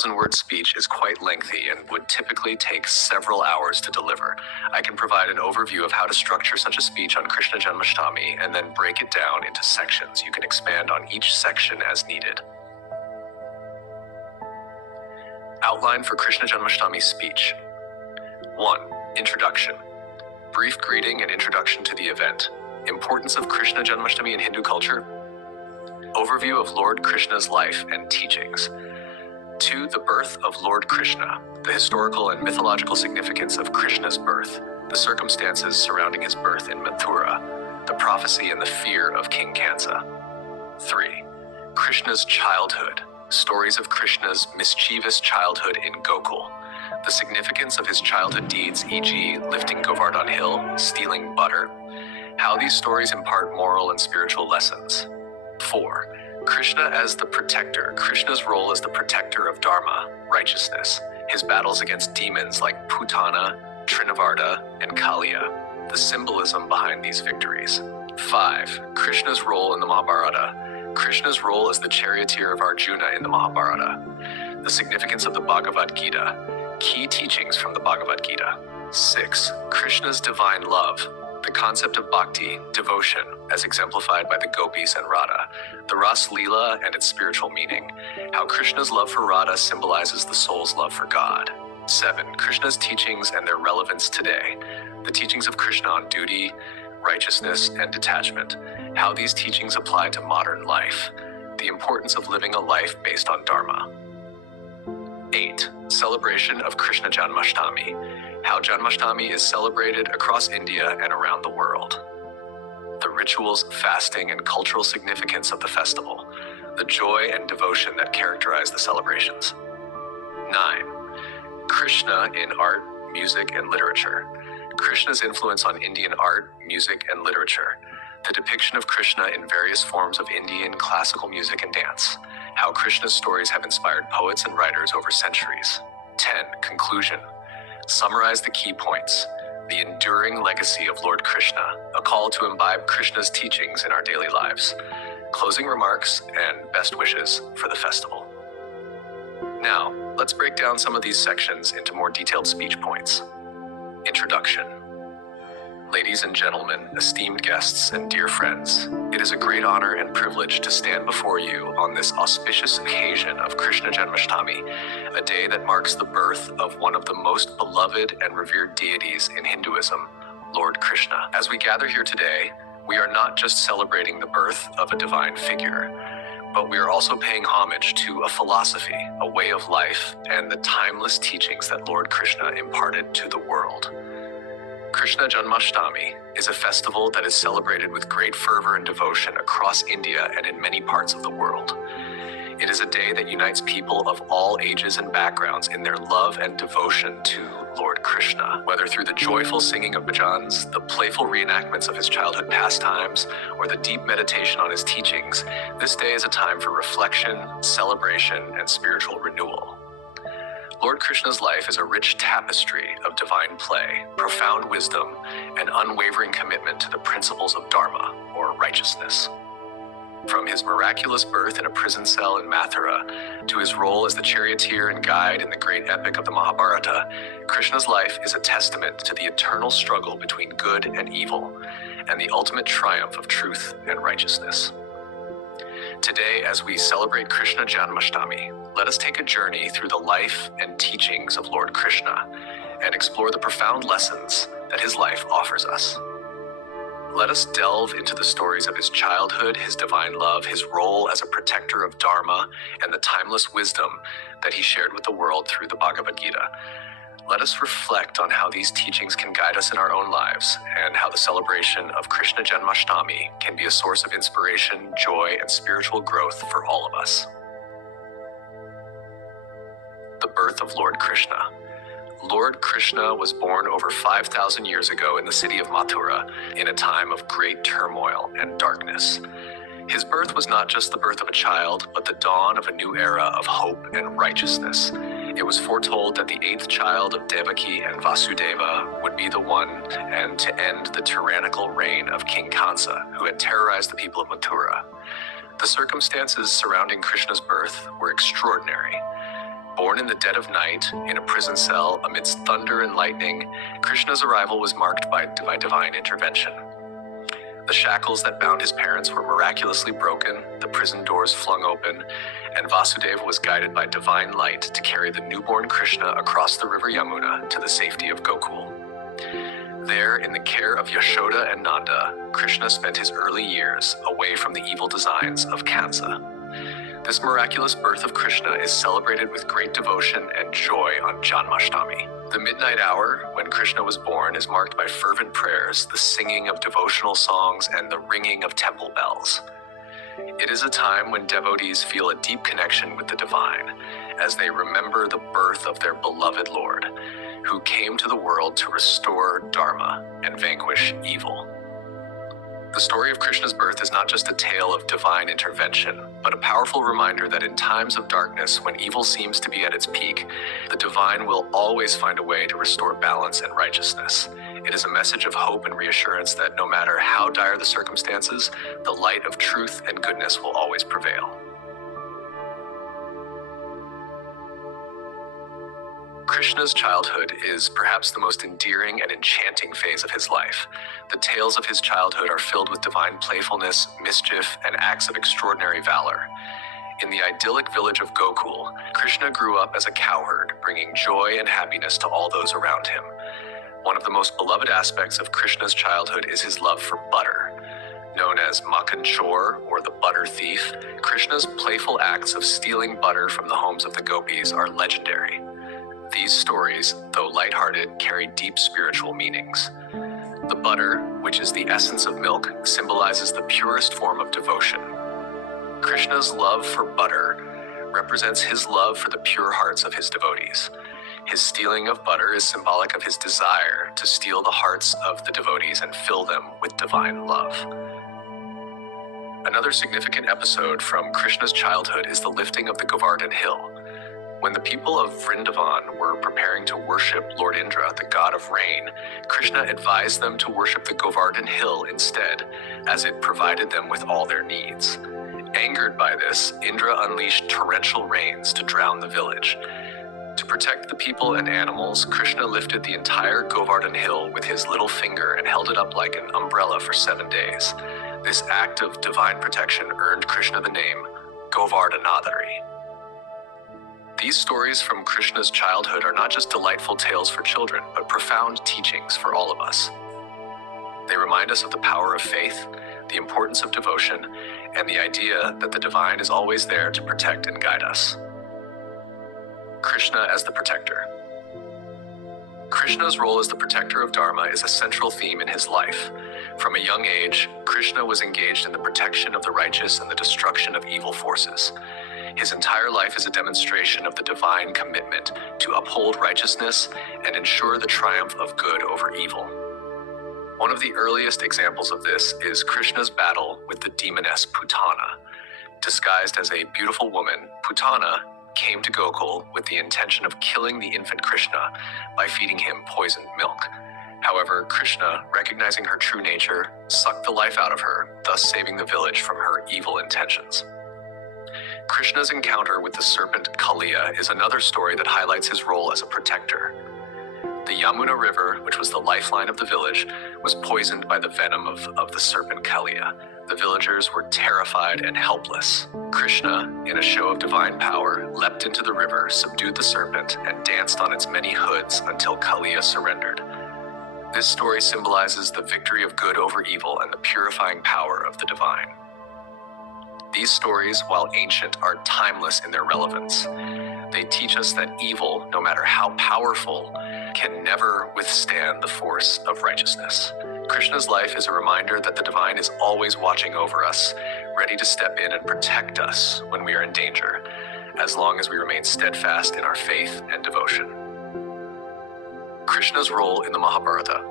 2,000-word speech is quite lengthy and would typically take several hours to deliver. I can provide an overview of how to structure such a speech on Krishna Janmashtami and then break it down into sections. You can expand on each section as needed. Outline for Krishna Janmashtami speech. 1. Introduction. Brief greeting and introduction to the event. Importance of Krishna Janmashtami in Hindu culture. Overview of Lord Krishna's life and teachings. 2. The birth of Lord Krishna. The historical and mythological significance of Krishna's birth. The circumstances surrounding his birth in Mathura. The prophecy and the fear of King Kansa. 3. Krishna's childhood. Stories of Krishna's mischievous childhood in Gokul. The significance of his childhood deeds, e.g. lifting Govardhan Hill, stealing butter. How these stories impart moral and spiritual lessons. 4. Krishna as the protector. Krishna's role as the protector of Dharma, righteousness. His battles against demons like Putana, Trinavarta, and Kaliya. The symbolism behind these victories. 5. Krishna's role in the Mahabharata. Krishna's role as the charioteer of Arjuna in the Mahabharata. The significance of the Bhagavad Gita. Key teachings from the Bhagavad Gita. 6. Krishna's divine love. The concept of bhakti, devotion, as exemplified by the gopis and Radha. The Ras Leela and its spiritual meaning. How Krishna's love for Radha symbolizes the soul's love for God. 7. Krishna's teachings and their relevance today. The teachings of Krishna on duty, righteousness, and detachment. How these teachings apply to modern life. The importance of living a life based on Dharma. 8. Celebration of Krishna Janmashtami. How Janmashtami is celebrated across India and around the world. The rituals, fasting, and cultural significance of the festival. The joy and devotion that characterize the celebrations. 9. Krishna in art, music, and literature. Krishna's influence on Indian art, music, and literature. The depiction of Krishna in various forms of Indian classical music and dance. How Krishna's stories have inspired poets and writers over centuries. 10. Conclusion. Summarize the key points. The enduring legacy of Lord Krishna, a call to imbibe Krishna's teachings in our daily lives. Closing remarks and best wishes for the festival. Now, let's break down some of these sections into more detailed speech points. Introduction. Ladies and gentlemen, esteemed guests, and dear friends, it is a great honor and privilege to stand before you on this auspicious occasion of Krishna Janmashtami, a day that marks the birth of one of the most beloved and revered deities in Hinduism, Lord Krishna. As we gather here today, we are not just celebrating the birth of a divine figure, but we are also paying homage to a philosophy, a way of life, and the timeless teachings that Lord Krishna imparted to the world. Krishna Janmashtami is a festival that is celebrated with great fervor and devotion across India and in many parts of the world. It is a day that unites people of all ages and backgrounds in their love and devotion to Lord Krishna. Whether through the joyful singing of bhajans, the playful reenactments of his childhood pastimes, or the deep meditation on his teachings, this day is a time for reflection, celebration, and spiritual renewal. Lord Krishna's life is a rich tapestry of divine play, profound wisdom, and unwavering commitment to the principles of Dharma, or righteousness. From his miraculous birth in a prison cell in Mathura to his role as the charioteer and guide in the great epic of the Mahabharata, Krishna's life is a testament to the eternal struggle between good and evil, and the ultimate triumph of truth and righteousness. Today, as we celebrate Krishna Janmashtami, let us take a journey through the life and teachings of Lord Krishna and explore the profound lessons that his life offers us. Let us delve into the stories of his childhood, his divine love, his role as a protector of Dharma, and the timeless wisdom that he shared with the world through the Bhagavad Gita. Let us reflect on how these teachings can guide us in our own lives and how the celebration of Krishna Janmashtami can be a source of inspiration, joy, and spiritual growth for all of us. The birth of Lord Krishna. Lord Krishna was born over 5,000 years ago in the city of Mathura in a time of great turmoil and darkness. His birth was not just the birth of a child, but the dawn of a new era of hope and righteousness. It was foretold that the 8th child of Devaki and Vasudeva would be the one and to end the tyrannical reign of King Kansa, who had terrorized the people of Mathura. The circumstances surrounding Krishna's birth were extraordinary. Born in the dead of night, in a prison cell amidst thunder and lightning, Krishna's arrival was marked by divine intervention. The shackles that bound his parents were miraculously broken, the prison doors flung open, and Vasudeva was guided by divine light to carry the newborn Krishna across the river Yamuna to the safety of Gokul. There, in the care of Yashoda and Nanda, Krishna spent his early years away from the evil designs of Kansa. This miraculous birth of Krishna is celebrated with great devotion and joy on Janmashtami. The midnight hour, when Krishna was born, is marked by fervent prayers, the singing of devotional songs, and the ringing of temple bells. It is a time when devotees feel a deep connection with the divine, as they remember the birth of their beloved Lord, who came to the world to restore Dharma and vanquish evil. The story of Krishna's birth is not just a tale of divine intervention, but a powerful reminder that in times of darkness, when evil seems to be at its peak, the divine will always find a way to restore balance and righteousness. It is a message of hope and reassurance that no matter how dire the circumstances, the light of truth and goodness will always prevail. Krishna's childhood is perhaps the most endearing and enchanting phase of his life. The tales of his childhood are filled with divine playfulness, mischief, and acts of extraordinary valor. In the idyllic village of Gokul, Krishna grew up as a cowherd, bringing joy and happiness to all those around him. One of the most beloved aspects of Krishna's childhood is his love for butter. Known as Makhan Chor, or the butter thief, Krishna's playful acts of stealing butter from the homes of the gopis are legendary. These stories, though lighthearted, carry deep spiritual meanings. The butter, which is the essence of milk, symbolizes the purest form of devotion. Krishna's love for butter represents his love for the pure hearts of his devotees. His stealing of butter is symbolic of his desire to steal the hearts of the devotees and fill them with divine love. Another significant episode from Krishna's childhood is the lifting of the Govardhan Hill. When the people of Vrindavan were preparing to worship Lord Indra, the god of rain, Krishna advised them to worship the Govardhan Hill instead, as it provided them with all their needs. Angered by this, Indra unleashed torrential rains to drown the village. To protect the people and animals, Krishna lifted the entire Govardhan Hill with his little finger and held it up like an umbrella for 7 days. This act of divine protection earned Krishna the name Govardhanadhari. These stories from Krishna's childhood are not just delightful tales for children, but profound teachings for all of us. They remind us of the power of faith, the importance of devotion, and the idea that the divine is always there to protect and guide us. Krishna as the protector. Krishna's role as the protector of Dharma is a central theme in his life. From a young age, Krishna was engaged in the protection of the righteous and the destruction of evil forces. His entire life is a demonstration of the divine commitment to uphold righteousness and ensure the triumph of good over evil. One of the earliest examples of this is Krishna's battle with the demoness Putana. Disguised as a beautiful woman, Putana came to Gokul with the intention of killing the infant Krishna by feeding him poisoned milk. However, Krishna, recognizing her true nature, sucked the life out of her, thus saving the village from her evil intentions. Krishna's encounter with the serpent Kaliya is another story that highlights his role as a protector. The Yamuna River, which was the lifeline of the village, was poisoned by the venom of the serpent Kaliya. The villagers were terrified and helpless. Krishna, in a show of divine power, leapt into the river, subdued the serpent, and danced on its many hoods until Kaliya surrendered. This story symbolizes the victory of good over evil and the purifying power of the divine. These stories, while ancient, are timeless in their relevance. They teach us that evil, no matter how powerful, can never withstand the force of righteousness. Krishna's life is a reminder that the divine is always watching over us, ready to step in and protect us when we are in danger, as long as we remain steadfast in our faith and devotion. Krishna's role in the Mahabharata.